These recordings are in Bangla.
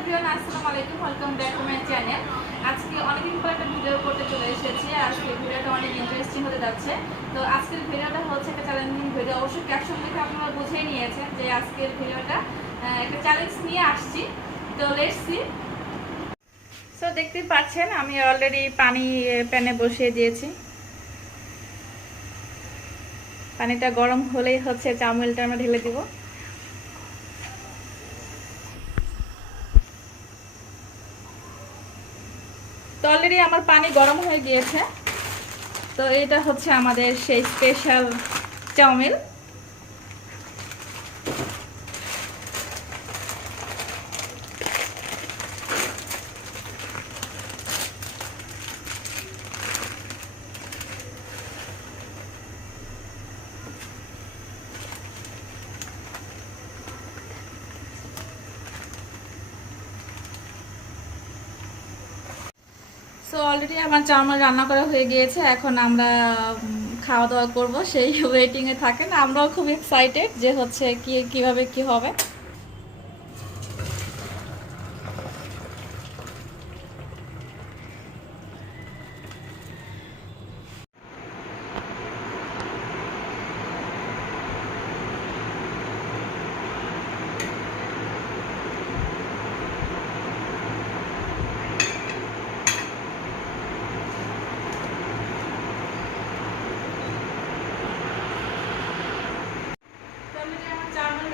এভরিওয়ান, আসসালামু আলাইকুম। Welcome back to my channel. আজকে অনেকদিন পর একটা ভিডিও করতে চলে এসেছি। আজকে ভিডিওটা অনেক ইন্টারেস্টিং হতে যাচ্ছে। তো আজকের ভিডিওটা হচ্ছে একটা চ্যালেঞ্জিং ভিডিও। অবশ্যই ক্যাপশন দেখে আপনারা বুঝেই নিয়েছেন যে আজকের ভিডিওটা একটা চ্যালেঞ্জ নিয়ে আসছি। তো লেটস সি। সো দেখতেই পাচ্ছেন আমি অলরেডি পানি প্যানে বসিয়ে দিয়েছি। পানিটা গরম হলেই হচ্ছে চাউমিনটা আমরা ঢেলে দিব। তো অলরেডি আমার পানি গরম হয়ে গিয়েছে। তো এটা হচ্ছে আমাদের সেই স্পেশাল চাউমিন। সো অলরেডি আমার চাউমিন রান্না করা হয়ে গিয়েছে। এখন আমরা খাওয়া দাওয়া করব, সেই ওয়েটিংয়ে থাকেন। আমরাও খুব এক্সাইটেড যে হচ্ছে কিভাবে কি হবে।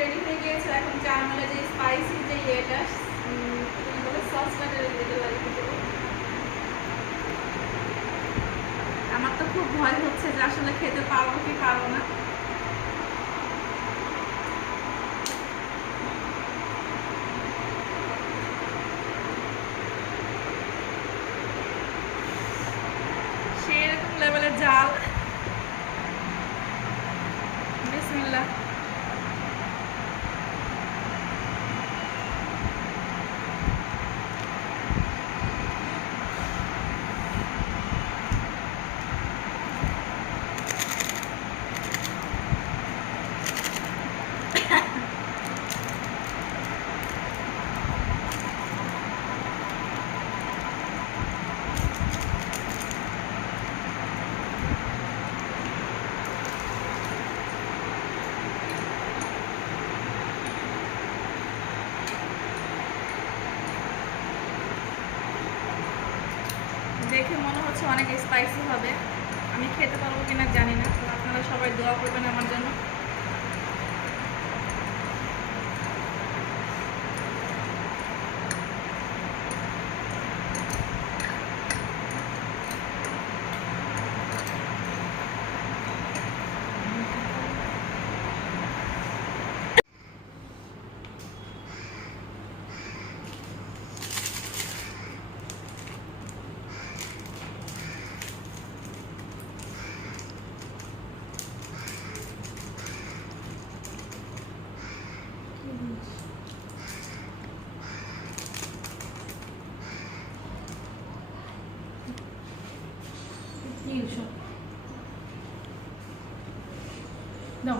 রেডি হয়ে গিয়েছে। এখন চাউমিনের যে স্পাইসি যে ইয়েটা সসটা আমার তো খুব ভয় হচ্ছে যে আসলে খেতে পারবো কি পারবো না। সেরকম লেভেলের জাল। বিসমিল্লাহ। দেখে মনে হচ্ছে অনেক স্পাইসি হবে। আমি খেতে পারবো কিনা জানি না। তো আপনারা সবাই দোয়া করবেন আমার জন্য। No.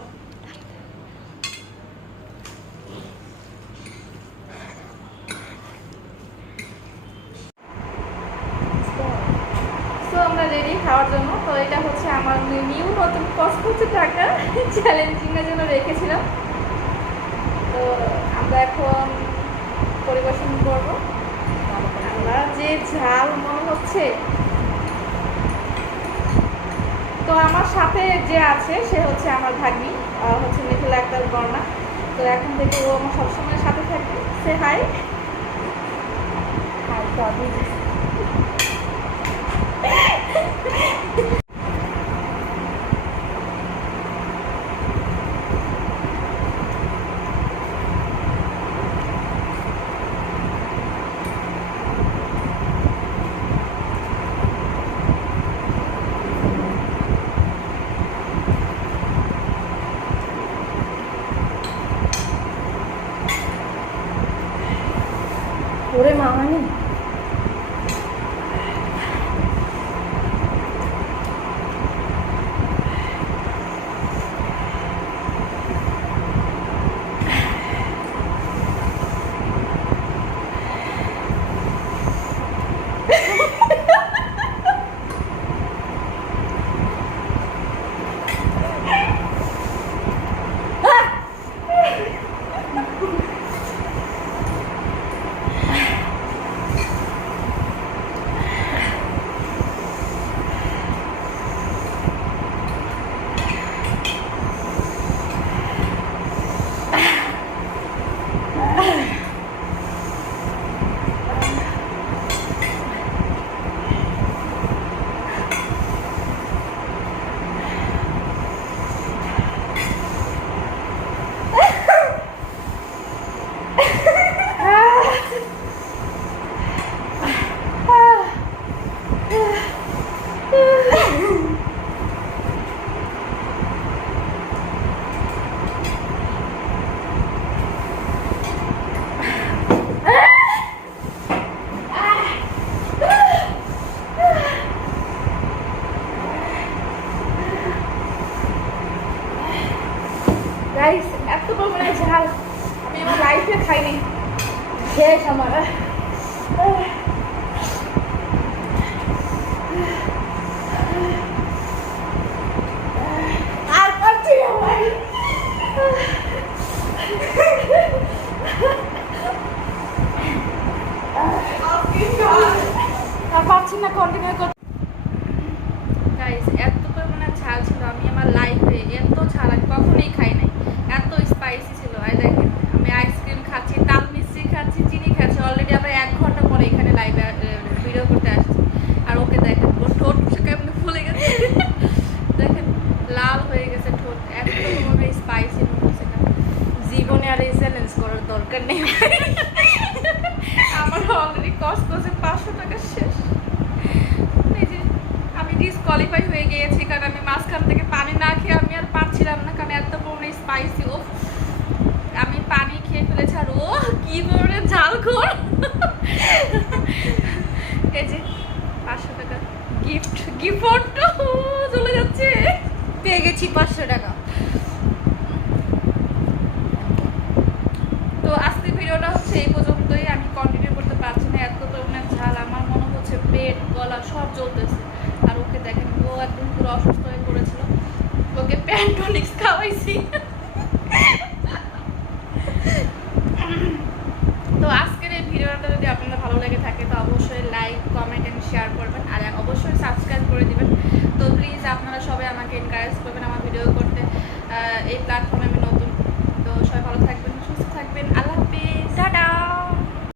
সো আমরা রেডি খাওয়ার জন্য। তো এটা হচ্ছে আমার নিউ নতুন ৫৫ টাকা চ্যালেঞ্জিংয়ের জন্য রেখেছিলাম। তো আমরা এখন পরিবেশন করবো। আমরা যে ঝাল মনে হচ্ছে। তো আমার সাথে যে আছে সে হচ্ছে আমার ভাগ্নি, হচ্ছে মিথিলা আক্তার বর্ণা। তো এখন থেকে ও আমার সবসময় সাথে থাকবে। সে হাই। ওরে মামানি, খেয়ে খাইনি, শেষ আমার। আর পারছি না ভাই, আর পারছি না কন্টিনিউ করতে। গাইস এত পরিমাণে ঝাল ছিল, আমি আমার লাইফে এত ঝাল আমি কখনোই খাই নাই, এত স্পাইসি ছিল। আর দেখেন আমি আইসক্রিম খাচ্ছি, তাল মিষ্টি খাচ্ছি, চিনি খাচ্ছি। অলরেডি আমরা 1 ঘন্টা পরে এখানে লাইভে ভিডিও করতে আসছি। আর ওকে দেখেন ওর ঠোঁট কেমন ফুলে গেছে, দেখেন লাল হয়ে গেছে ঠোঁট, এত পরিমাণে স্পাইসি হচ্ছে না। জীবনে আর এই চ্যালেঞ্জ করার দরকার নেই, আমার অলরেডি কস্ট করছে 500 টাকা শেষ। এই যে আমি ডিসকোয়ালিফাই হয়ে গিয়েছি, কারণ আমি মাঝখান থেকে পানি না খেয়ে আমি আর পারছিলাম না, কারণ এত পরিমাণে স্পাইসি। ও আমি পানি খেয়ে ফেলেছি, আর ও কি পরিমাণে ঝাল খোর। এই যে 500 টাকা গিফট চলে যাচ্ছে, পেয়ে গেছি 500 টাকা। তো আজকের ভিডিওটা হচ্ছে এই পর্যন্তই, আমি কন্টিনিউ করতে পারছি না, এত পরিমাণে ঝাল। আমার মনে হচ্ছে পেট গলা সব জ্বলতেছে। আর ওকে দেখেন ও একদম পুরো অসুস্থ হয়ে পড়েছিল, ওকে প্যান্টনিক্স খাওয়াইছি। তো আজকের এই ভিডিওটা যদি আপনাদের ভালো লেগে থাকে তো অবশ্যই লাইক কমেন্ট এন্ড শেয়ার করবেন, আর অবশ্যই সাবস্ক্রাইব করে দিবেন। তো প্লিজ আপনারা সবাই আমাকে এনকারেজ করবেন আমার ভিডিও করতে। এই প্ল্যাটফর্মে আমি নতুন, তো সবাই ভালো থাকবেন, সুস্থ থাকবেন। আল্লাহ হাফিজ।